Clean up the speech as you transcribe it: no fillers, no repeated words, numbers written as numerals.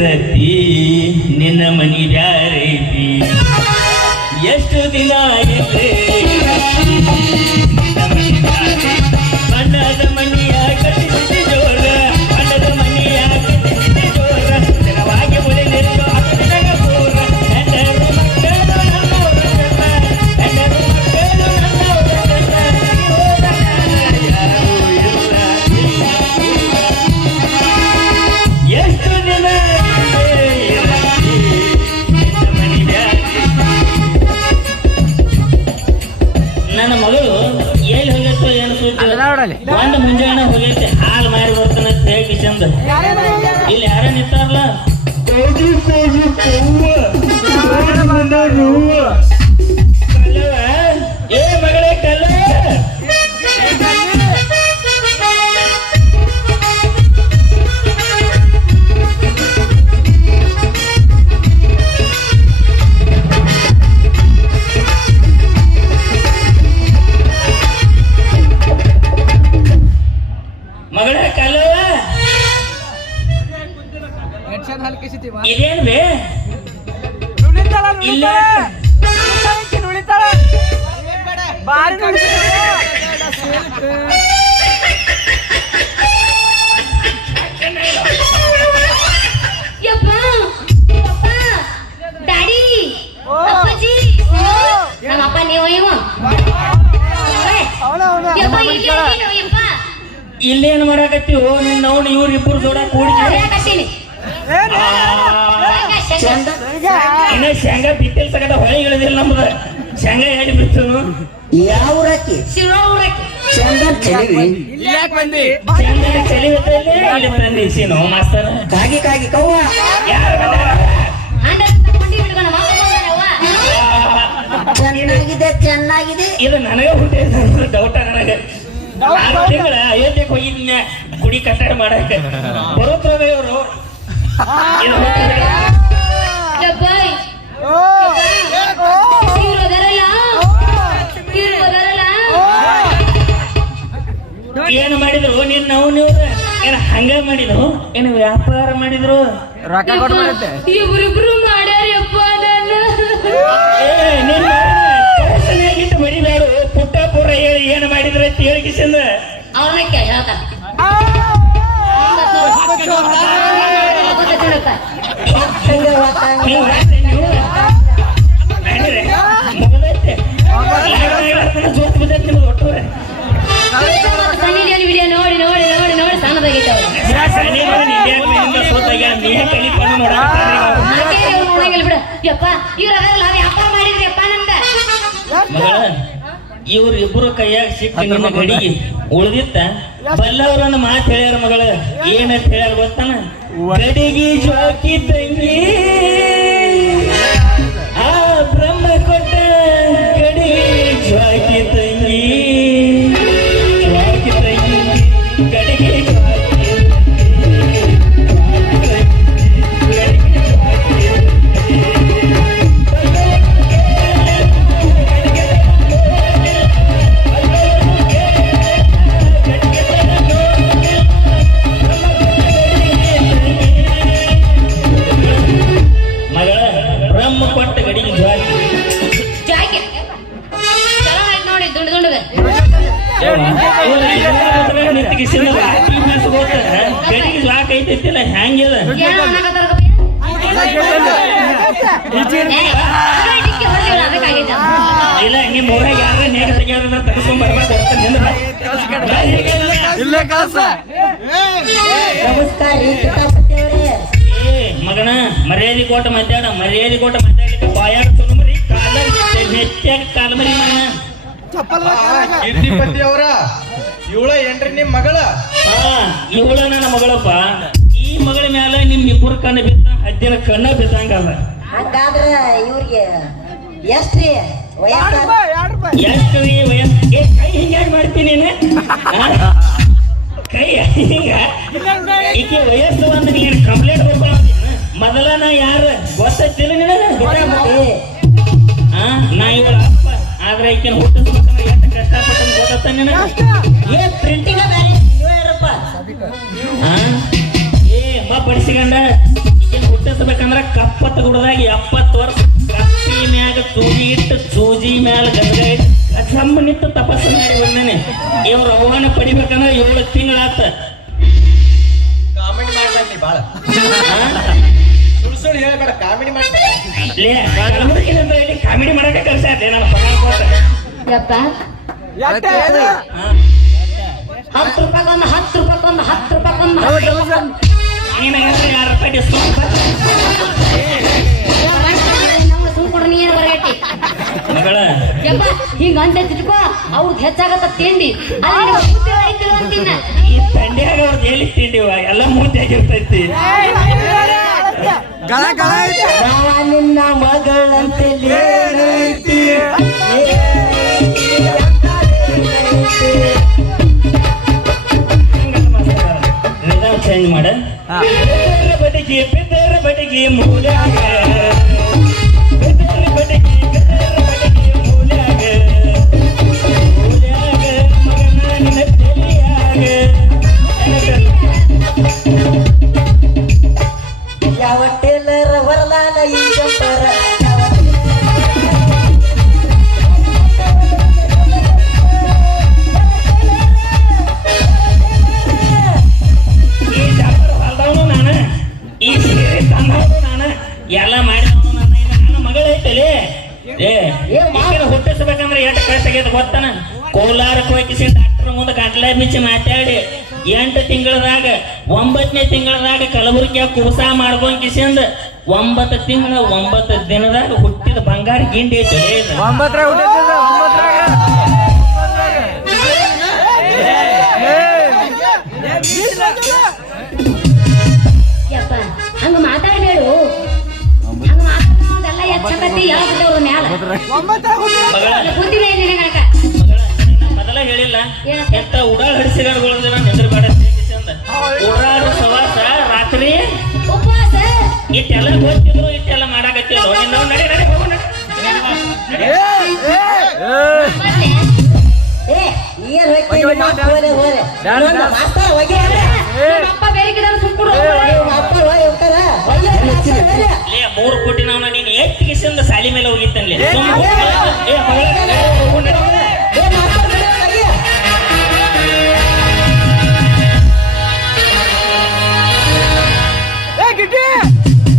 ರತಿ ನಿನ್ನ ಮನಿ ಬ್ಯಾರೈತಿ ಎಷ್ಟು ದಿನ ಆಗಿದೆ ನಿನ್ನ ಮನಿ ಬ್ಯಾರೈತಿ ಬಣ್ಣದ ಮನಿಯ ಕಟ್ಟಿಸಿದೆ ಜೋರ ಬಣ್ಣದ ಮನಿಯ ಕಟ್ಟಿಸಿದೆ ಜೋರ ಜನವಾಗಿ ಮುಳಿಲಿರುವ ಅಪ್ಪನ ಪೂರ ಹೆಣ್ಣರು ಮಕ್ಕಳು ನನ್ನವರ ಜನ ಹೆಣ್ಣರು ಮಕ್ಕಳು ನನ್ನವರ ಜನ ಯಾರು ಇಲ್ಲ ಎಷ್ಟು ದಿನ ನನ್ನ ಮಗಳು ಎಲ್ಲಿ ಹೋಗೈತೋ ಏನು ಒಂದು ಮುಂಜಾನೆ ಹೋಗೈತೆ ಹಾಲು ಮಾರಿ ಬರ್ತಾನ ಹೇಳಿ ಚಂದ ಇಲ್ಲಿ ಯಾರ ನಿಂತಾರಲ್ಲ ಏ ಮಗಳೇ ಕಲ್ಲ ಮಗಳೇ ಕಲ್ಲವ ಇದೇನು ಬೇ ಇಲ್ಲ ನಮ್ಮಪ್ಪ ನೀವು ಇಲ್ಲೇನು ಮಾಡಕತ್ತೀವೋ ನಿನ್ನ ಅವ್ನು ಇವ್ರಿಬ್ಬರು ಜೋಡ ಕೂಡಿಕೆ ಇನ್ನ ಶೇಂಗಾ ಬಿತ್ತಿಲ್ ತಗದ ಹೊಳಿಗಳಿದಿಲ್ಲ ನಮ್ದು ಶೇಂಗಾ ಹೇಳಿ ಬಿತ್ತು ಯಾವ ಊರಾಕಿ ಚಂದನ್ ಚಲಿವಿ ಚಂದನ ಚಲಿ ಇಲ್ಲಿ ತಂದಿಸಿನೋ ಮಾಸ್ತರ್ ಕಾಗಿ ಕಾಗಿ ಕವ್ವ ಯಾರು ಚೆನ್ನಾಗಿದೆ ಇದು ನನಗೆ ಹುಟ್ಟಿದ ಡೌಟ ನನಗೆ 6 ತಿಂಗಳ ಅಯೋಧ್ಯಕ್ಕೆ ಹೋಗಿದ್ನ ಗುಡಿ ಕಟ್ಟಡ ಮಾಡಕ್ಕೆ ಬರೋತ್ರವೇ ಅವರು ಏನು ಮಾಡಿದ್ರು ನಿನ್ನ ಅವ್ನು ಏನ ಹಂಗ ಮಾಡಿದ್ರು ಏನು ವ್ಯಾಪಾರ ಮಾಡಿದ್ರು ರೊಕ್ಕ ಕೊಡ್ಬಾರತ್ತೆ ಇವ್ರಿಬ್ರು ಮಾಡ್ಯಾರಪ್ಪ ಕಳಸನಾಗಿಟ್ಟು ಮರಿಬೇಡು ಪುಟ್ಟ ಪುರ ಹೇಳಿ ಏನು ಮಾಡಿದ್ರೆ ಅಂತ ಹೇಳಿಕಿಸಿಂದ ಅವ್ರನ್ನ ಹೇಳ್ತಾರ ಜೋತ್ ಬಿದ್ದೈತಿ ನಿಮ್ದು ಒಟ್ಟೂರೆ ಸನ್ನಿ ಲಿಯೋನ್ ವಿಡಿಯೋ ನೋಡಿ ನೋಡಿ ನೋಡಿ ನೋಡಿ ಸಣ್ಣದಾಗೈತೆ ಬಿಡ ಯಪ್ಪ ಇವ್ರ ವ್ಯಾಪಾರ ಮಾಡಿದ್ರಿಯಪ್ಪ ನಮ್ದ ಮಗಳ ಇವ್ರ ಇಬ್ಬರು ಕೈಯಾಗ ಸಿಕ್ಕ ನಿಮ್ಮ ಗಡಿಗೆ ಉಳ್ದಿತ್ತ ಬಲ್ಲವರನ್ನ ಮಾತು ಹೇಳ್ಯಾರ ಮಗಳ ಏನಂತ ಹೇಳ್ಯಾರ ಗೊತ್ತಾನ ಗಡಿಗೆ ಜೋಕಿ ತಂಗಿ ಆ ಬ್ರಹ್ಮ ಕೊಟ್ಟ ಗಡಿಗೆ ಜೋಕಿ ತಂಗಿ ಜೋಕಿ ತಂಗಿ ಗಡಿಗೆ ಹೆಂಗಿದ ಇಲ್ಲ ನಿಮ್ಮ ಊರಾಗ ಯಾರ ನೇಗ ತೆಗಿಯೋದ್ರ ತಗಸ್ಕೊಂಡ್ ಬರ್ಬೇಕು ಮಗನ ಮರ್ಯಾದೆ ಕೊಟ್ಟ ಮಾತಾಡ ಮರ್ಯಾದೆ ಕೊಟ್ಟ ಮಾತಾಡ್ಲಿಕ್ಕೆ ಬಾಯಾಡ ತುಳುಮರಿ ಕಾಲ ನೆಚ್ಚಾಗ ಕಾಲಮರಿ ಮನ ಕೀರ್ತಿಪತಿ ಅವರ ಇವಳ ಏನ್ರಿ ನಿಮ್ ಮಗಳ ಇವಳ ನನ್ನ ಮಗಳಪ್ಪ ಈ ಮಗಳ ಮ್ಯಾಲ ನಿಮ್ ಇಬ್ಬರು ಕಣ್ಣು ಬಿದ್ದ ಹದ್ದಿನ ಕಣ್ಣ ಬಿದ್ದಂಗಲ್ಲ ಹಂಗಾದ್ರ ಇವ್ರಿಗೆ ಎಷ್ಟ್ರಿ ಎಷ್ಟು ಕೈ ಹಿಂಗಾಗಿ ಮಾಡ್ತೀನಿ ಕೈ ಹಿಂಗ ಈಕೆ ವಯಸ್ಸು ಅಂದ್ರೆ ನೀನು ಕಂಪ್ಲೇಂಟ್ ಕೊಡ್ಕೊಳ್ಳೋದಿನ ಮೊದಲ ನಾ ಯಾರು ಗೊತ್ತಿಲ್ಲ ನಿನಗೆ ನಾ ಇವಳ ಅಪ್ಪ ಆದ್ರೆ ಈಕೆ ಹುಟ್ಟಿಸ್ಬೇಕಂದ್ರೆ ಎಷ್ಟು ಕಷ್ಟಪಟ್ಟು ಗೊತ್ತ ನಿನಗೆ ಪ್ರಿಂಟಿಂಗ್ ಬಡಿಸಿಕೊಂಡ ಮ್ಯಾಲ ಗಂಗ ಸಮ್ಮ ನಿಂತು ತಪಸ್ಸು ಮಾಡಿ ಬಂದೇನೆ ಇವ್ರ ಅವಮಾನ ಪಡಿಬೇಕಂದ್ರೆ 7 ತಿಂಗಳಾತ. ಕಾಮಿಡಿ ಮಾಡ್ತಾನೆ ಬಾಳ ಸುಳ್ಳು ಹೇಳ್ಬೇಡ ಕಾಮಿಡಿ ಮಾಡ್ತಾನೆ ಕಾಮಿಡಿ ಮಾಡಕ್ಕೆ ಕಲ್ಸಾತೆ ನನ್ನ ಪಗಾರ ಕೊಟ್ಟ ಯಪ್ಪ 10 ರೂಪಾಯಿಗೊಂದು 10 ರೂಪಾಯಿಗೊಂದು 10 ರೂಪಾಯಿಗೊಂದು ನೀನಾಗಂದ್ರೆ 2 ರೂಪಾಯಿ ಡಿಸ್ಕೌಂಟ್ ನಮ್ಗೆ ಸುಮ್ ಕೊಡ್ರಿ ನೀ ಏನು ಬರಗಟ್ಟಿ ಮಗಳ ಯಪ್ಪ ಹಿಂಗ ಅಂತ ತಿಳ್ಕೊ ಅವ್ರದ್ದು ಹೆಚ್ಚಾಗತ್ತ ತಿಂಡಿ ಅಲ್ಲಿ ಅಂತಿನ್ನ ಈ ತಂಡ್ಯಾಗ ಅವ್ರದ್ದು ಎಲ್ಲಿ ತಿಂಡಿವ ಎಲ್ಲ ಮೂರ್ತಿಯಾಗಿರ್ತೈತಿ. ನಿನ್ನ ಮಗಳಂತೆ ಚೇಂಜ್ ಮಾಡ ಬಿದ್ದರ ಬಡಿಗೆ ಮೂಲ್ಯಾಗ ಬಿದ್ದರ ಬಡಿಗೆ ಮೂಲ್ಯಾಗ ಮೂಲ್ಯಾಗ ಮಗನ ನಿನ್ನ ತಲೆಯಾಗ ಯಾವ ಟೇಲರ್ ಹೊರಲಾನ ಈ ಜಂಪರ ಈ ಜಾಪರ್ ಹೊಲ್ದವನು ನಾನು ಈ ಸೀರೆ ತಂದವನು ನಾನು ಎಲ್ಲ ಮಾಡಿದವನು ನನ್ನ ನನ್ನ ಮಗಳೈತಲಿ ಹುಟ್ಟಿಸ್ಬೇಕಂದ್ರೆ ಎಷ್ಟು ಕಷ್ಟ ಆಗೈತೆ ಗೊತ್ತಾನ. ಕೋಲಾರಕ್ಕೆ ಹೋಗಿಸಿ ಡಾಕ್ಟರ್ ಮುಂದೆ ಗಂಟ್ಲ ಬಿಚ್ಚಿ ಮಾತಾಡಿ 8 ತಿಂಗಳದಾಗ 9ನೇ ತಿಂಗಳದಾಗ ಕಲಬುರಗಿಯ ಕುಬಸ ಮಾಡ್ಕೊಂಡ್ 9 ತಿಂಗಳ 9 ದಿನದಾಗ ಹುಟ್ಟಿದ ಬಂಗಾರ ಗಿಂಡಿ ಐತಲೇ ಇದು. ಯಪ್ಪ ಹಂಗ ಮಾತಾಡಬೇಡು ಹಂಗ ಮಾತಾಡೋದೆಲ್ಲ ಹೆಚ್ಚಕತ್ತಿ ಯಾವ್ದವ್ರ ಮ್ಯಾಲ ಮಗಳ ಬುದ್ಧಿನೇ ನಿನಗೆ ಕಣಕ ಮೊದಲ ಹೇಳಿಲ್ಲ ಎಂತ ಉಡಾಳ ಹಡಿಸಿಗಳನ್ನ ನಿಂದ್ರಬೇಡ ಅಂತ ಉಡಾಳ ಸವಾಸ ರಾತ್ರಿ ಉಪವಾಸ ಇಟ್ಟೆಲ್ಲ ಗೊತ್ತಿದ್ರು ಇಟ್ಟೆಲ್ಲ ಮಾಡಾಕತ್ತಿಲ್ಲ ನಾವು ನಡೆ ನಡೆ ಹೋಗೋಣ ಮತ್ತೆ ಏ ಏನ್ ಅಪ್ಪ ಬೇರೆ ಸುಮ್ಕುಡು ಲೇ 3 ಕೋಟಿ ನಾವು ನೀನು 8 ಕಿಸಿಂದ ಸಾಲಿ ಮೇಲೆ ಹೋಗಿತ್ತನ್ಲಿ